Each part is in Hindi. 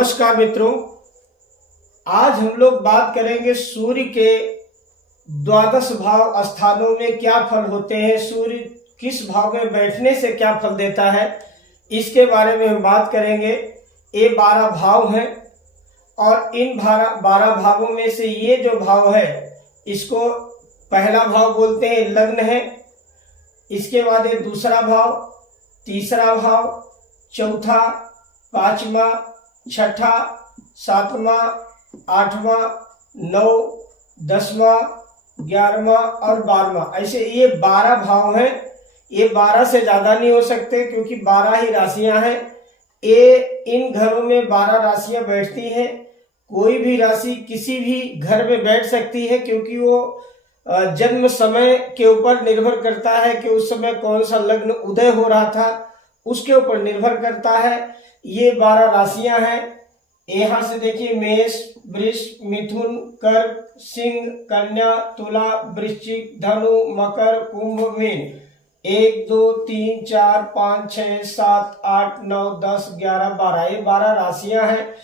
नमस्कार मित्रों, आज हम लोग बात करेंगे सूर्य के द्वादश भाव स्थानों में क्या फल होते हैं, सूर्य किस भाव में बैठने से क्या फल देता है, इसके बारे में हम बात करेंगे। ये 12 भाव हैं और इन 12 भावों में से ये जो भाव है इसको पहला भाव बोलते हैं, लग्न है। इसके बाद ये दूसरा भाव, तीसरा भाव, चौथा, पांचवा, छठा, सातवां, आठवां, 9, 10वां, 11वां और 12वां, ऐसे ये 12 भाव हैं। ये 12 से ज्यादा नहीं हो सकते क्योंकि 12 ही राशियां हैं। ये इन घरों में 12 राशियां बैठती हैं। कोई भी राशि किसी भी घर में बैठ सकती है क्योंकि वो जन्म समय के ऊपर निर्भर करता है कि उस समय कौन सा लग्न उदय हो रहा था, उसके ऊपर निर्भर करता है। ये 12 राशियां हैं। यहां से देखिए, मेष, वृष, मिथुन, कर्क, सिंह, कन्या, तुला, वृश्चिक, धनु, मकर, कुंभ, मीन। 1 2 3 4 5 6 7 8 9 10 11 12, ये 12 राशियां हैं।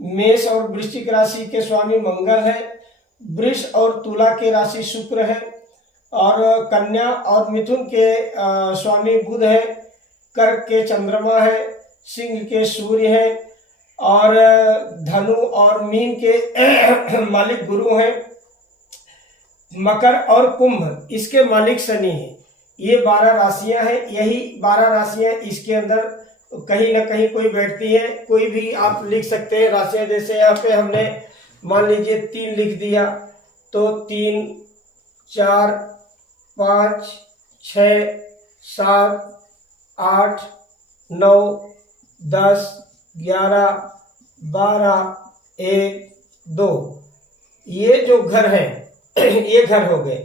मेष और वृश्चिक राशि के स्वामी मंगल है, वृष और तुला के राशि शुक्र है, और कन्या और मिथुन के स्वामी बुध है, कर्क के चंद्रमा है, सिंह के सूर्य है, और धनु और मीन के मालिक गुरु हैं, मकर और कुंभ इसके मालिक शनि है। ये 12 राशियां हैं। यही 12 राशियां इसके अंदर कहीं ना कहीं कोई बैठती है। कोई भी आप लिख सकते हैं राशियां, जैसे यहाँ पे हमने मान लीजिए 3 लिख दिया तो 3 4 5 6 7 8 9 10 11 12 1 2, ये जो घर है ये घर हो गए।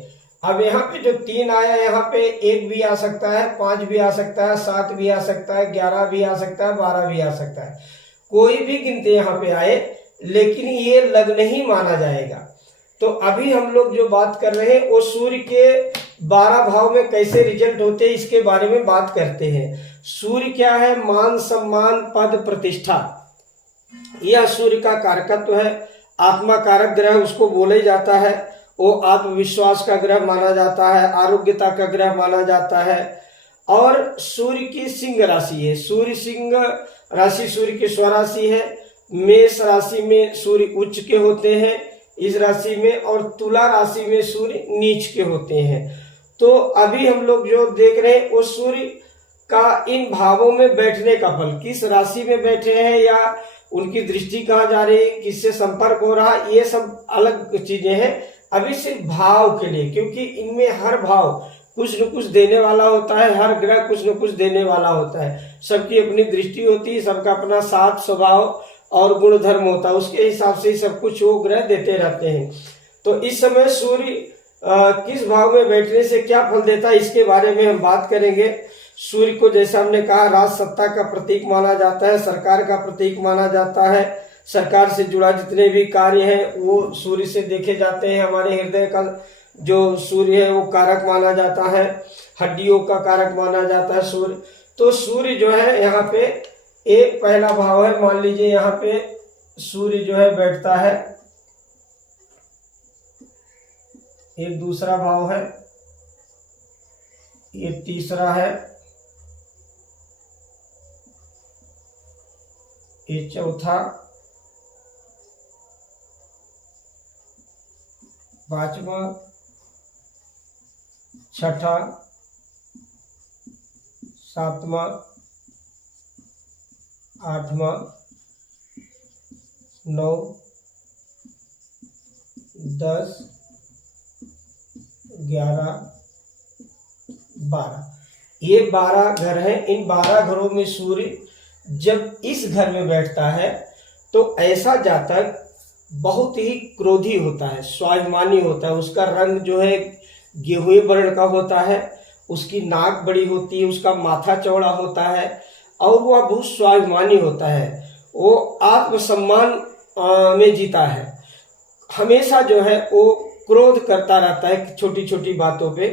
अब यहाँ पे जो 3 आया, यहाँ पे 1 भी आ सकता है, 5 भी आ सकता है, 7 भी आ सकता है, 11 भी आ सकता है, 12 भी आ सकता है। कोई भी गिनती यहाँ पे आए, लेकिन ये लग्न ही माना जाएगा। तो अभी हम लोग जो बात कर रहे हैं वो सूर्य के 12 भाव में कैसे रिजल्ट होते हैं इसके बारे में बात करते हैं। सूर्य क्या है? मान, सम्मान, पद, प्रतिष्ठा, यह सूर्य का कारकत्व है। आत्मा कारक ग्रह उसको बोले जाता है। वो आत्मविश्वास का ग्रह माना जाता है, आरोग्यता का ग्रह माना जाता है। और सूर्य की सिंह राशि है। सूर्य सिंह राशि सूर्य की स्वराशि है। मेष राशि में सूर्य उच्च के होते हैं इस राशि में, और तुला राशि में सूर्य नीच के होते हैं। तो अभी हम लोग जो देख रहे हैं वो सूर्य का इन भावों में बैठने का फल, किस राशि में बैठे हैं या उनकी दृष्टि कहाँ जा रही है, किससे संपर्क हो रहा, ये सब अलग चीजें हैं। अभी सिर्फ भाव के लिए, क्योंकि इनमें हर भाव कुछ न कुछ देने वाला होता है, हर ग्रह कुछ न कुछ देने वाला होता है। सबकी अपनी दृष्टि होती है, सबका अपना साथ स्वभाव और गुण धर्म होता है, उसके हिसाब से ही सब कुछ वो ग्रह देते रहते हैं। तो इस समय सूर्य किस भाव में बैठने से क्या फल देता है इसके बारे में हम बात करेंगे। सूर्य को जैसा हमने कहा राज सत्ता का प्रतीक माना जाता है, सरकार का प्रतीक माना जाता है। सरकार से जुड़ा जितने भी कार्य हैं वो सूर्य से देखे जाते हैं। हमारे हृदय का जो सूर्य है वो कारक माना जाता है, हड्डियों का कारक माना जाता है सूर्य। तो सूर्य जो है यहाँ पे एक पहला भाव है। मान लीजिए यहाँ पे सूर्य जो है बैठता है, एक दूसरा भाव है, ये तीसरा है, ये चौथा, 5वां, 6ठा, 7वां, 8वां, 9 10 11 12, ये 12 घर हैं। इन 12 घरों में सूर्य जब इस घर में बैठता है तो ऐसा जातक बहुत ही क्रोधी होता है, स्वाभिमानी होता है। उसका रंग जो है गेहुए वर्ण का होता है, उसकी नाक बड़ी होती है, उसका माथा चौड़ा होता है और वह बहुत स्वाभिमानी होता है। वो आत्मसम्मान में जीता है। हमेशा जो है वो क्रोध करता रहता है छोटी छोटी बातों पे।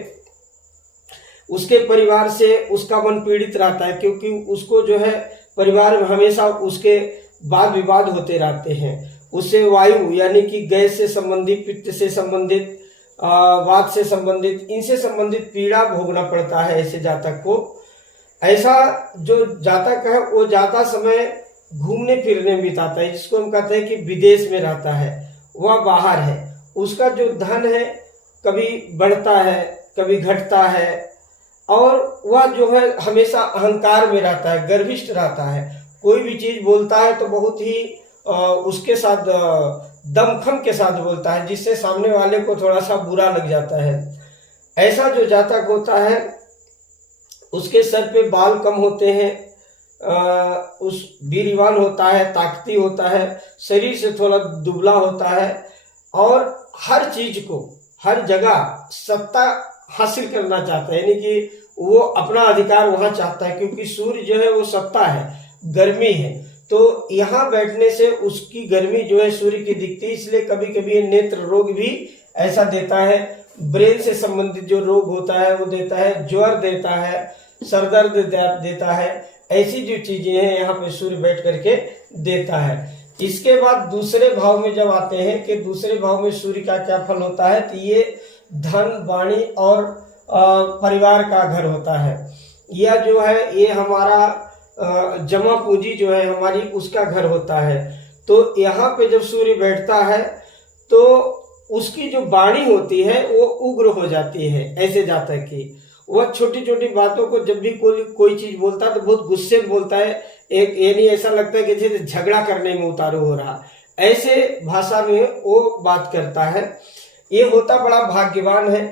उसके परिवार से उसका मन पीड़ित रहता है क्योंकि उसको जो है परिवार में हमेशा उसके वाद विवाद होते रहते हैं। उससे वायु यानी कि गैस से संबंधित, पित्त से संबंधित, वात से संबंधित, इनसे संबंधित पीड़ा भोगना पड़ता है ऐसे जातक को। ऐसा जो जातक है वो ज्यादा समय घूमने फिरने में बिताता है, जिसको हम कहते हैं कि विदेश में रहता है, वह बाहर है। उसका जो धन है कभी बढ़ता है कभी घटता है, और वह जो है हमेशा अहंकार में रहता है, गर्विष्ठ रहता है। कोई भी चीज बोलता है तो बहुत ही उसके साथ दमखम के साथ बोलता है, जिससे सामने वाले को थोड़ा सा बुरा लग जाता है। ऐसा जो जातक होता है उसके सर पे बाल कम होते हैं, उस वीरवान होता है, ताकती होता है, शरीर से थोड़ा दुबला होता है, और हर चीज को हर जगह सत्ता हासिल करना चाहता है, यानी कि वो अपना अधिकार वहां चाहता है, क्योंकि सूर्य जो है वो सत्ता है, गर्मी है। तो यहाँ बैठने से उसकी गर्मी जो है सूर्य की दिखती है, इसलिए कभी कभी नेत्र रोग भी ऐसा देता है। ब्रेन से संबंधित जो रोग होता है वो देता है, ज्वर देता है, सरदर्द देता है। ऐसी जो चीजें हैं यहाँ पे सूर्य बैठ करके देता है। इसके बाद दूसरे भाव में जब आते हैं कि दूसरे भाव में सूर्य का क्या फल होता है, तो ये धन, वाणी और परिवार का घर होता है। यह जो है ये हमारा जमा पूंजी जो है हमारी, उसका घर होता है। तो यहाँ पे जब सूर्य बैठता है तो उसकी जो वाणी होती है वो उग्र हो जाती है। ऐसे जातक की वह छोटी छोटी बातों को जब भी कोई चीज बोलता है तो बहुत गुस्से में बोलता है, एक यानी ऐसा लगता है कि जैसे झगड़ा करने में उतारू हो रहा, ऐसे भाषा में वो बात करता है। ये होता बड़ा भाग्यवान है।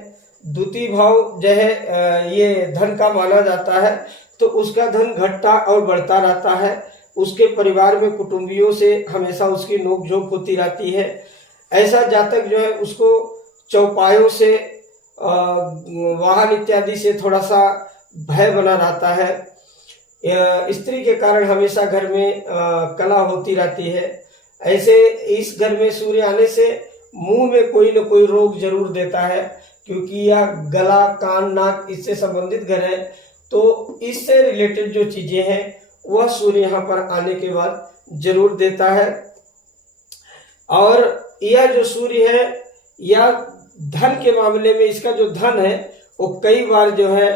द्वितीय भाव जो है ये धन का माना जाता है, तो उसका धन घटता और बढ़ता रहता है। उसके परिवार में कुटुंबियों से हमेशा उसकी नोकझोंक होती रहती है। ऐसा जातक जो है उसको चौपायों से, वाहन इत्यादि से थोड़ा सा भय बना रहता है। स्त्री के कारण हमेशा घर में कला होती रहती है। ऐसे इस घर में सूर्य आने से मुंह में कोई न कोई रोग जरूर देता है, क्योंकि यह गला, कान, नाक इससे संबंधित घर है। तो इससे रिलेटेड जो चीजें हैं वह सूर्य यहाँ पर आने के बाद जरूर देता है। और यह जो सूर्य है यह धन के मामले में, इसका जो धन है वो कई बार जो है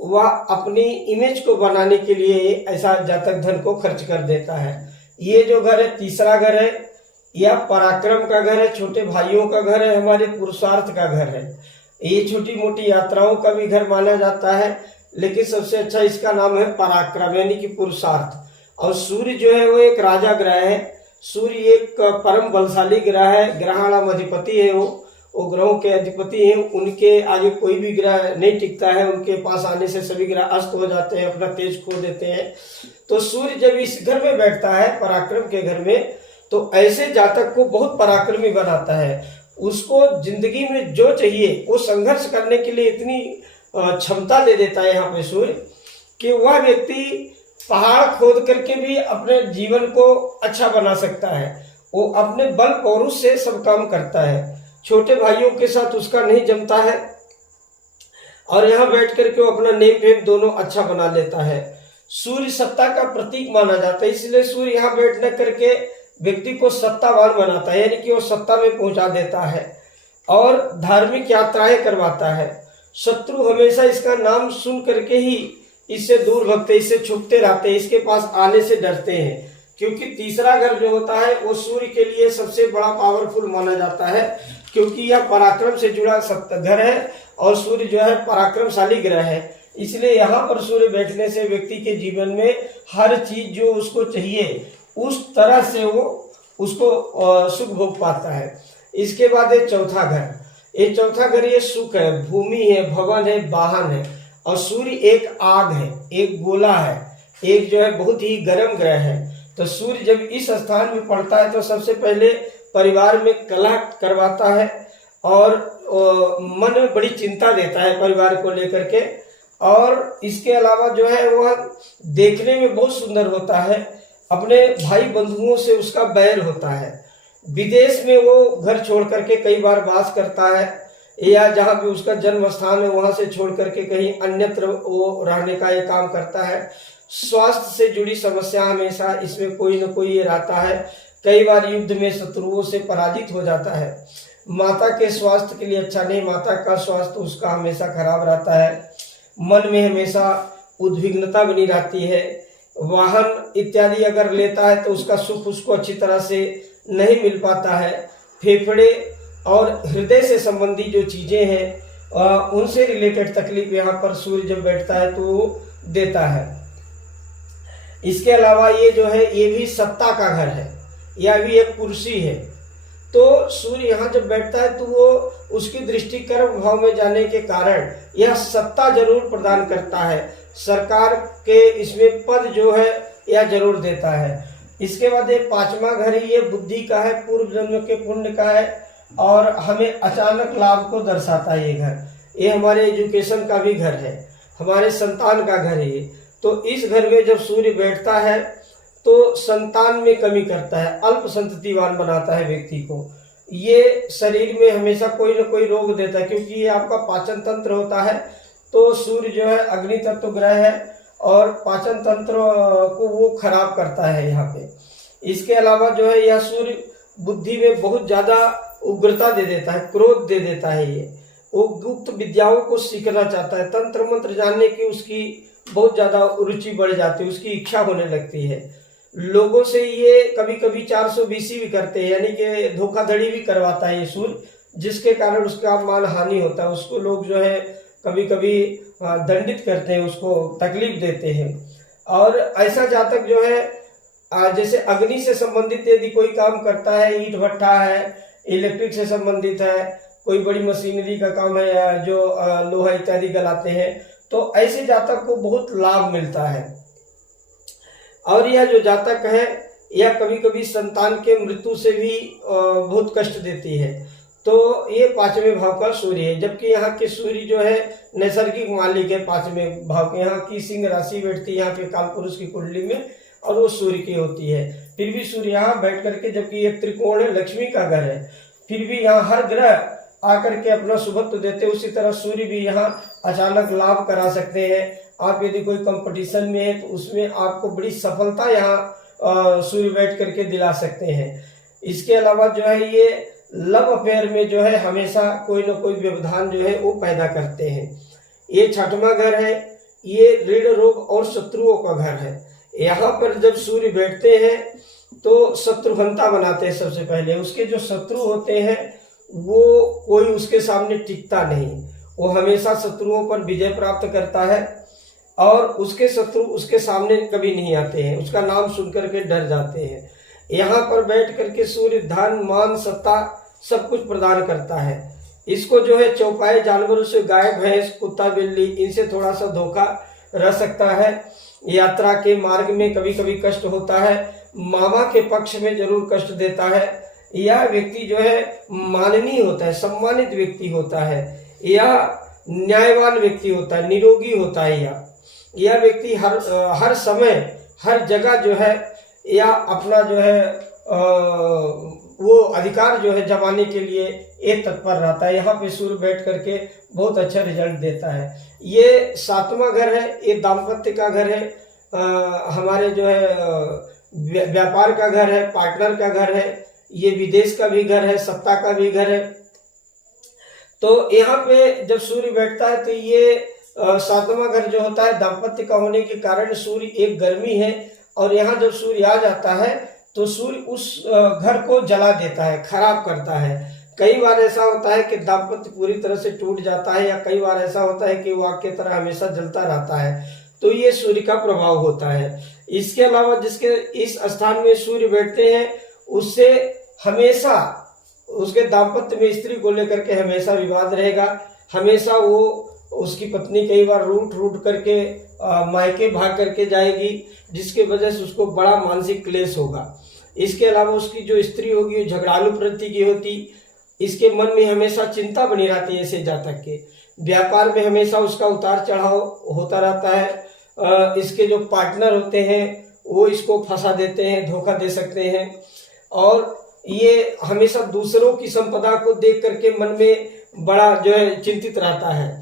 वह अपनी इमेज को बनाने के लिए ऐसा जातक धन को खर्च कर देता है। ये जो घर है, तीसरा घर है, यह पराक्रम का घर है, छोटे भाइयों का घर है, हमारे पुरुषार्थ का घर है। ये छोटी मोटी यात्राओं का भी घर माना जाता है, लेकिन सबसे अच्छा इसका नाम है पराक्रम, यानी कि पुरुषार्थ। और सूर्य जो है वो एक राजा ग्रह है। सूर्य एक परम बलशाली ग्रह है, ग्रहाणाम अधिपति है। वो ग्रहों के अधिपति हैं। उनके आगे कोई भी ग्रह नहीं टिकता है, उनके पास आने से सभी ग्रह अस्त हो जाते हैं, अपना तेज खो देते हैं। तो सूर्य जब इस घर में बैठता है, पराक्रम के घर में, तो ऐसे जातक को बहुत पराक्रमी बनाता है। उसको जिंदगी में जो चाहिए वो संघर्ष करने के लिए इतनी क्षमता दे देता है यहाँ पे सूर्य, कि वह व्यक्ति पहाड़ खोद करके भी अपने जीवन को अच्छा बना सकता है। वो अपने बल पौरुष से सब काम करता है। छोटे भाइयों के साथ उसका नहीं जमता है, और यहाँ बैठ करके वो अपना नेम फेम दोनों अच्छा बना लेता है। सूर्य सत्ता का प्रतीक माना जाता है, इसलिए सूर्य यहाँ बैठने करके व्यक्ति को सत्तावान बनाता है, यानी कि वो सत्ता में पहुंचा देता है और धार्मिक यात्राएं करवाता है। शत्रु हमेशा इसका नाम सुन करके ही इससे दूर भगते, इससे छुपते रहते हैं, इसके पास आने से डरते हैं। क्योंकि तीसरा घर जो होता है वो सूर्य के लिए सबसे बड़ा पावरफुल माना जाता है, क्योंकि यह पराक्रम से जुड़ा घर है और सूर्य जो है पराक्रमशाली ग्रह है। इसलिए यहाँ पर सूर्य बैठने से व्यक्ति के जीवन में हर चीज जो उसको चाहिए उस तरह से वो उसको सुख भोग पाता है। इसके बाद है चौथा घर। ये चौथा घर ये सुख है, भूमि है, भवन है, वाहन है। और सूर्य एक आग है, एक गोला है, एक जो है बहुत ही गर्म ग्रह है। तो सूर्य जब इस स्थान में पड़ता है तो सबसे पहले परिवार में कलह करवाता है और मन में बड़ी चिंता देता है परिवार को लेकर के। और इसके अलावा जो है वह देखने में बहुत सुंदर होता है। अपने भाई बंधुओं से उसका बैर होता है। विदेश में वो घर छोड़ करके कई बार वास करता है, या जहाँ भी उसका जन्म स्थान है वहां से छोड़ करके कहीं अन्यत्र वो रहने का ये काम करता है। स्वास्थ्य से जुड़ी समस्या हमेशा इसमें कोई न कोई ये रहता है। कई बार युद्ध में शत्रुओं से पराजित हो जाता है। माता के स्वास्थ्य के लिए अच्छा नहीं, माता का स्वास्थ्य उसका हमेशा खराब रहता है। मन में हमेशा उद्विग्नता बनी रहती है। वाहन इत्यादि अगर लेता है तो उसका सुख उसको अच्छी तरह से नहीं मिल पाता है। फेफड़े और हृदय से संबंधी जो चीजें हैं उनसे रिलेटेड तकलीफ यहाँ पर सूर्य जब बैठता है तो वो देता है। इसके अलावा ये जो है ये भी सत्ता का घर है, यह भी एक कुर्सी है। तो सूर्य यहाँ जब बैठता है तो वो उसकी दृष्टि कर्म भाव में जाने के कारण यह सत्ता जरूर प्रदान करता है। सरकार के इसमें पद जो है यह जरूर देता है। इसके बाद ये पांचवा घर ये बुद्धि का है, पूर्व जन्म के पुण्य का है और हमें अचानक लाभ को दर्शाता है। ये घर ये हमारे एजुकेशन का भी घर है, हमारे संतान का घर है ये। तो इस घर में जब सूर्य बैठता है तो संतान में कमी करता है, अल्प संततिवान बनाता है व्यक्ति को। ये शरीर में हमेशा कोई न कोई रोग देता है क्योंकि ये आपका पाचन तंत्र होता है। तो सूर्य जो है अग्नि तत्व ग्रह है और पाचन तंत्र को वो खराब करता है यहाँ पे। इसके अलावा जो है यह सूर्य बुद्धि में बहुत ज्यादा उग्रता दे देता है, क्रोध दे देता है। ये वो गुप्त विद्याओं को सीखना चाहता है, तंत्र मंत्र जानने की उसकी बहुत ज्यादा रुचि बढ़ जाती है, उसकी इच्छा होने लगती है। लोगों से ये कभी कभी 420 भी करते हैं, यानी कि धोखाधड़ी भी करवाता है ये सूर्य, जिसके कारण उसका मान हानि होता है। उसको लोग जो है कभी कभी दंडित करते हैं, उसको तकलीफ देते हैं। और ऐसा जातक जो है जैसे अग्नि से संबंधित यदि कोई काम करता है, ईंट भट्ठा है, इलेक्ट्रिक से संबंधित है, कोई बड़ी मशीनरी का काम है या जो लोहा इत्यादि गलाते हैं, तो ऐसे जातक को बहुत लाभ मिलता है। और यह जो जातक है यह कभी कभी संतान के मृत्यु से भी बहुत कष्ट देती है। तो ये पांचवें भाव का सूर्य है, जबकि यहाँ के सूर्य जो है नैसर्गिक मालिक है पांचवें भाव के। यहाँ की सिंह राशि बैठती है यहाँ पे कालपुरुष की कुंडली में और वो सूर्य की होती है। फिर भी सूर्य यहाँ बैठ करके, जबकि एक त्रिकोण है, लक्ष्मी का घर है, फिर भी यहाँ हर ग्रह आकर के अपना शुभत्व देते हैं। उसी तरह सूर्य भी यहाँ अचानक लाभ करा सकते हैं। आप यदि कोई कंपटीशन में है तो उसमें आपको बड़ी सफलता यहाँ सूर्य बैठ करके दिला सकते हैं। इसके अलावा जो है ये लव अफेयर में जो है हमेशा कोई ना कोई व्यवधान जो है वो पैदा करते हैं। ये छठवां घर है, ये ऋण रोग और शत्रुओं का घर है। यहाँ पर जब सूर्य बैठते हैं तो शत्रुघ्नता बनाते हैं। सबसे पहले उसके जो शत्रु होते हैं वो कोई उसके सामने टिकता नहीं, वो हमेशा शत्रुओं पर विजय प्राप्त करता है और उसके शत्रु उसके सामने कभी नहीं आते हैं, उसका नाम सुनकर के डर जाते हैं। यहाँ पर बैठ करके सूर्य धन मान सत्ता सब कुछ प्रदान करता है। इसको जो है चौपाई जानवरों से, गाय भैंस कुत्ता बिल्ली, इनसे थोड़ा सा धोखा रह सकता है। यात्रा के मार्ग में कभी कभी कष्ट होता है, मामा के पक्ष में जरूर कष्ट देता है। यह व्यक्ति जो है माननीय होता है, सम्मानित व्यक्ति होता है, यह न्यायवान व्यक्ति होता है, निरोगी होता है। यह व्यक्ति हर समय हर जगह जो है या अपना जो है वो अधिकार जो है जमाने के लिए एक तत्पर रहता है। यहाँ पे सूर्य बैठ करके बहुत अच्छा रिजल्ट देता है। ये सातवां घर है, ये दाम्पत्य का घर है, हमारे जो है व्यापार का घर है, पार्टनर का घर है, ये विदेश का भी घर है, सत्ता का भी घर है। तो यहाँ पे जब सूर्य बैठता है तो ये सातवां घर जो होता है दाम्पत्य का होने के कारण सूर्य एक गर्मी है, और यहाँ जब सूर्य आ जाता है तो सूर्य उस घर को जला देता है, खराब करता है। कई बार ऐसा होता है कि दाम्पत्य पूरी तरह से टूट जाता है, या कई बार ऐसा होता है कि वो आग की तरह हमेशा जलता रहता है। तो ये सूर्य का प्रभाव होता है। इसके अलावा जिसके इस स्थान में सूर्य बैठते हैं उससे हमेशा उसके दाम्पत्य में स्त्री को लेकर के हमेशा विवाद रहेगा। हमेशा वो उसकी पत्नी कई बार रूठ करके मायके भाग करके जाएगी, जिसके वजह से उसको बड़ा मानसिक क्लेश होगा। इसके अलावा उसकी जो स्त्री होगी वो झगड़ालू प्रवृत्ति की होती, इसके मन में हमेशा चिंता बनी रहती है। ऐसे जातक के व्यापार में हमेशा उसका उतार चढ़ाव होता रहता है। इसके जो पार्टनर होते हैं वो इसको फंसा देते हैं, धोखा दे सकते हैं, और ये हमेशा दूसरों की संपदा को देख करके मन में बड़ा जो है चिंतित रहता है।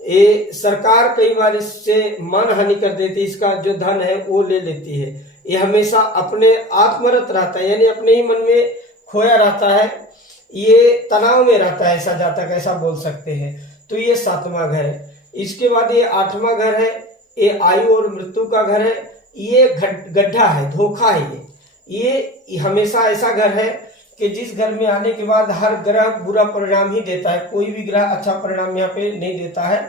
ये सरकार कई बार इससे मान हानि कर देती है, इसका जो धन है वो ले लेती है। ये हमेशा अपने आत्मरत रहता है, यानी अपने ही मन में खोया रहता है, ये तनाव में रहता है, ऐसा जातक ऐसा बोल सकते हैं। तो ये 7वां घर है। इसके बाद ये 8वां घर है, ये आयु और मृत्यु का घर है। ये गड्ढा है, धोखा है। ये हमेशा ऐसा घर है कि जिस घर में आने के बाद हर ग्रह बुरा परिणाम ही देता है, कोई भी ग्रह अच्छा परिणाम यहाँ पे नहीं देता है।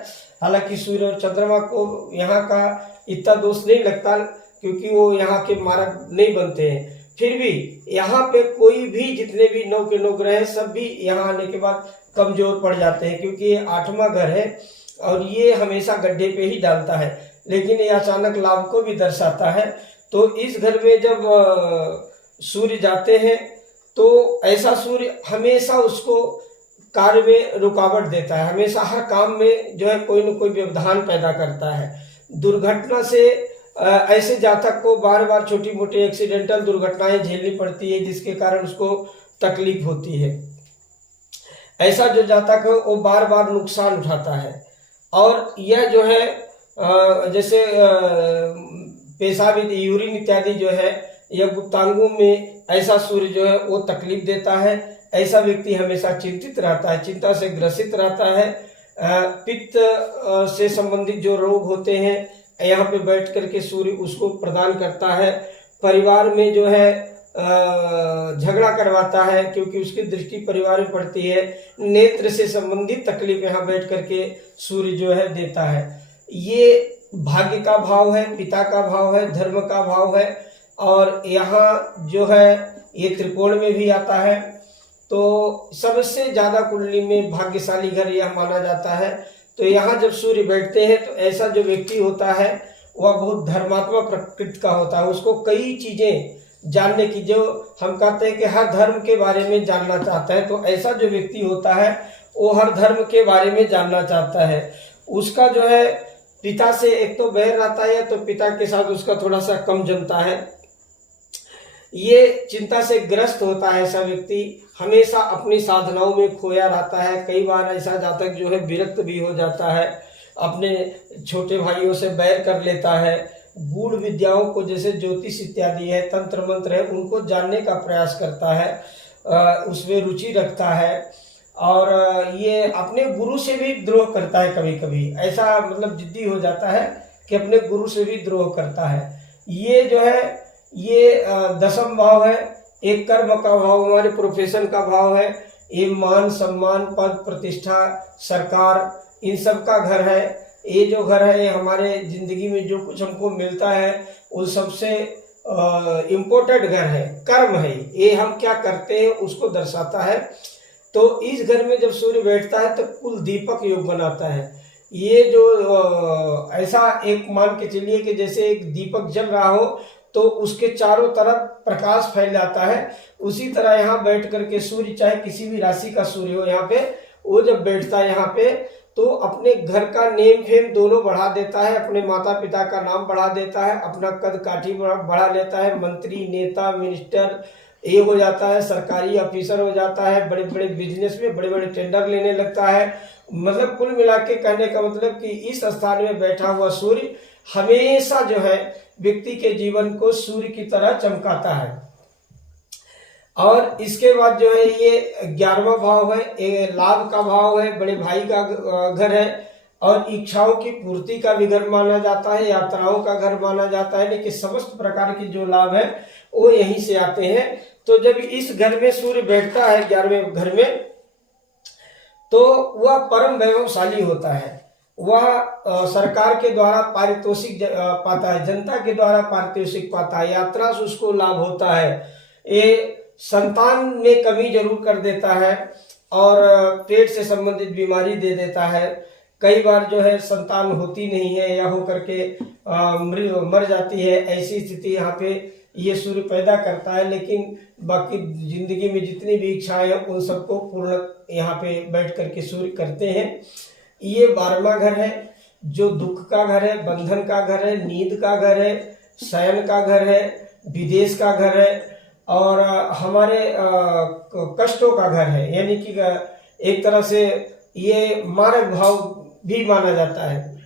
हालांकि सूर्य और चंद्रमा को यहाँ का इतना दोष नहीं लगता, क्योंकि वो यहाँ के मारक नहीं बनते हैं। फिर भी यहाँ पे कोई भी जितने भी 9 के 9 ग्रह हैं, सब भी यहाँ आने के बाद कमजोर पड़ जाते हैं, क्योंकि ये 8वां घर है और ये हमेशा गड्ढे पे ही डालता है, लेकिन ये अचानक लाभ को भी दर्शाता है। तो इस घर में जब सूर्य जाते हैं तो ऐसा सूर्य हमेशा उसको कार्य में रुकावट देता है, हमेशा हर काम में जो है कोई न कोई व्यवधान पैदा करता है। दुर्घटना से ऐसे जातक को बार बार छोटी मोटी एक्सीडेंटल दुर्घटनाएं झेलनी पड़ती है, जिसके कारण उसको तकलीफ होती है। ऐसा जो जातक है वो बार बार नुकसान उठाता है। और यह जो है जैसे पेशाब यूरिन इत्यादि जो है, यह गुप्तांगों में ऐसा सूर्य जो है वो तकलीफ देता है। ऐसा व्यक्ति हमेशा चिंतित रहता है, चिंता से ग्रसित रहता है। पित्त से संबंधित जो रोग होते हैं, यहाँ पे बैठ करके सूर्य उसको प्रदान करता है। परिवार में जो है झगड़ा करवाता है, क्योंकि उसकी दृष्टि परिवार में पड़ती है। नेत्र से संबंधित तकलीफ यहाँ बैठ करके सूर्य जो है देता है। ये भाग्य का भाव है, पिता का भाव है, धर्म का भाव है, और यहाँ जो है ये त्रिकोण में भी आता है। तो सबसे ज्यादा कुंडली में भाग्यशाली घर यह माना जाता है। तो यहाँ जब सूर्य बैठते हैं तो ऐसा जो व्यक्ति होता है वह बहुत धर्मात्मा प्रकृति का होता है। उसको कई चीजें जानने की, जो हम कहते हैं कि हर धर्म के बारे में जानना चाहता है, तो ऐसा जो व्यक्ति होता है वो हर धर्म के बारे में जानना चाहता है। उसका जो है पिता से एक तो बैर रहता है, तो पिता के साथ उसका थोड़ा सा कम जमता है। ये चिंता से ग्रस्त होता है। ऐसा व्यक्ति हमेशा अपनी साधनाओं में खोया रहता है। कई बार ऐसा जातक जो है विरक्त भी हो जाता है, अपने छोटे भाइयों से बैर कर लेता है। गूढ़ विद्याओं को, जैसे ज्योतिष इत्यादि है, तंत्र मंत्र है, उनको जानने का प्रयास करता है, उसमें रुचि रखता है। और ये अपने गुरु से भी द्रोह करता है। कभी कभी ऐसा मतलब जिद्दी हो जाता है कि अपने गुरु से भी द्रोह करता है। ये जो है ये 10वां भाव है। एक कर्म का भाव, हमारे प्रोफेशन का भाव है। ये मान सम्मान, पद प्रतिष्ठा, सरकार, इन सब का घर है। ये जो घर है ये हमारे जिंदगी में जो कुछ हमको मिलता है वो सबसे इम्पोर्टेंट घर है, कर्म है। ये हम क्या करते हैं उसको दर्शाता है। तो इस घर में जब सूर्य बैठता है तो कुल दीपक योग बनाता है। ये जो ऐसा एक मान के चलिए कि जैसे एक दीपक जल रहा हो तो उसके चारों तरफ प्रकाश फैल जाता है। उसी तरह यहाँ बैठ करके सूर्य, चाहे किसी भी राशि का सूर्य हो, यहाँ पे वो जब बैठता है यहाँ पे तो अपने घर का नेम फेम दोनों बढ़ा देता है, अपने माता पिता का नाम बढ़ा देता है, अपना कद काठी बढ़ा लेता है, मंत्री, नेता, मिनिस्टर ये हो जाता है, सरकारी ऑफिसर हो जाता है, बड़े बड़े बिजनेस में बड़े बड़े टेंडर लेने लगता है। मतलब कुल मिला के कहने का मतलब कि इस स्थान में बैठा हुआ सूर्य हमेशा जो है व्यक्ति के जीवन को सूर्य की तरह चमकाता है। और इसके बाद जो है ये 11वां भाव है, ये लाभ का भाव है, बड़े भाई का घर है और इच्छाओं की पूर्ति का भी घर माना जाता है, यात्राओं का घर माना जाता है। लेकिन समस्त प्रकार की जो लाभ है वो यहीं से आते हैं। तो जब इस घर में सूर्य बैठता है 11वें घर में, तो वह परम वैभवशाली होता है। वह सरकार के द्वारा पारितोषिक पाता है, जनता के द्वारा पारितोषिक पाता है, यात्रा से उसको लाभ होता है। ये संतान में कमी जरूर कर देता है और पेट से संबंधित बीमारी दे देता है। कई बार जो है संतान होती नहीं है या हो करके मर जाती है। ऐसी स्थिति यहाँ पे ये सूर्य पैदा करता है। लेकिन बाकी जिंदगी में जितनी भी इच्छाएं हैं उन सबको पूर्ण यहाँ पे बैठ करके सूर्य करते हैं। ये 12वां घर है जो दुख का घर है, बंधन का घर है, नींद का घर है, शयन का घर है, विदेश का घर है और हमारे कष्टों का घर है। यानी कि एक तरह से ये मारक भाव भी माना जाता है।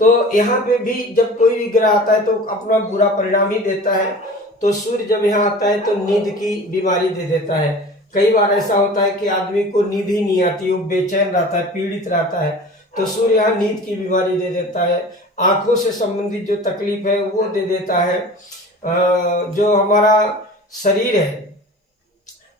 तो यहाँ पे भी जब कोई भी ग्रह आता है तो अपना बुरा परिणाम ही देता है। तो सूर्य जब यहाँ आता है तो नींद की बीमारी दे देता है। कई बार ऐसा होता है कि आदमी को नींद ही नहीं आती, वो बेचैन रहता है, पीड़ित रहता है, तो सूर्य यहाँ नींद की बीमारी दे देता है। आंखों से संबंधित जो तकलीफ है वो दे देता है। जो हमारा शरीर है,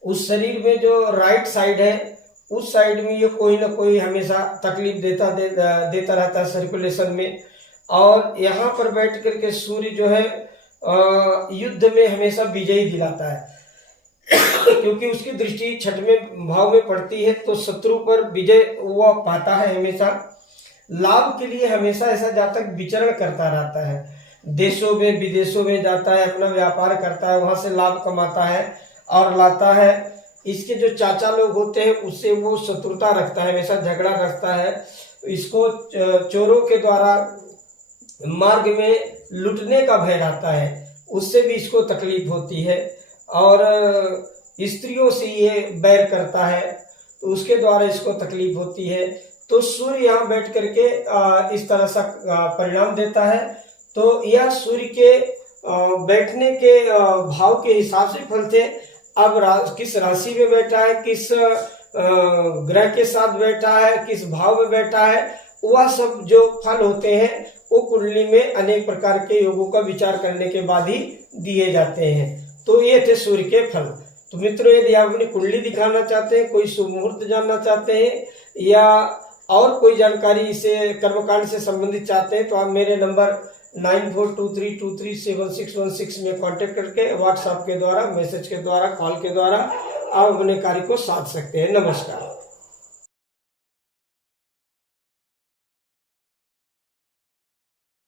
उस शरीर में जो राइट साइड है, उस साइड में ये कोई ना कोई हमेशा तकलीफ देता रहता है सर्कुलेशन में। और यहाँ पर बैठ करके सूर्य जो है युद्ध में हमेशा विजयी दिलाता है क्योंकि उसकी दृष्टि छठवें भाव में पड़ती है, तो शत्रु पर विजय वो पाता है। हमेशा लाभ के लिए हमेशा ऐसा जातक विचरण करता रहता है, देशों में विदेशों में जाता है, अपना व्यापार करता है, वहां से लाभ कमाता है और लाता है। इसके जो चाचा लोग होते हैं उससे वो शत्रुता रखता है, हमेशा झगड़ा रखता है। इसको चोरों के द्वारा मार्ग में लूटने का भय रहता है, उससे भी इसको तकलीफ होती है। और स्त्रियों से ये बैर करता है, तो उसके द्वारा इसको तकलीफ होती है। तो सूर्य यहाँ बैठ करके इस तरह सा परिणाम देता है। तो यह सूर्य के बैठने के भाव के हिसाब से फल थे। अब किस राशि में बैठा है, किस ग्रह के साथ बैठा है, किस भाव में बैठा है, वह सब जो फल होते हैं वो कुंडली में अनेक प्रकार के योगों का विचार करने के बाद ही दिए जाते हैं। तो ये थे सूर्य के फल। तो मित्रों, यदि आप अपनी कुंडली दिखाना चाहते हैं, कोई शुभ मुहूर्त जानना चाहते हैं या और कोई जानकारी इसे कर्मकांड से संबंधित चाहते हैं, तो आप मेरे नंबर 9423237616 में कांटेक्ट करके व्हाट्सएप के द्वारा, मैसेज के द्वारा, कॉल के द्वारा आप अपने कार्य को साध सकते हैं। नमस्कार।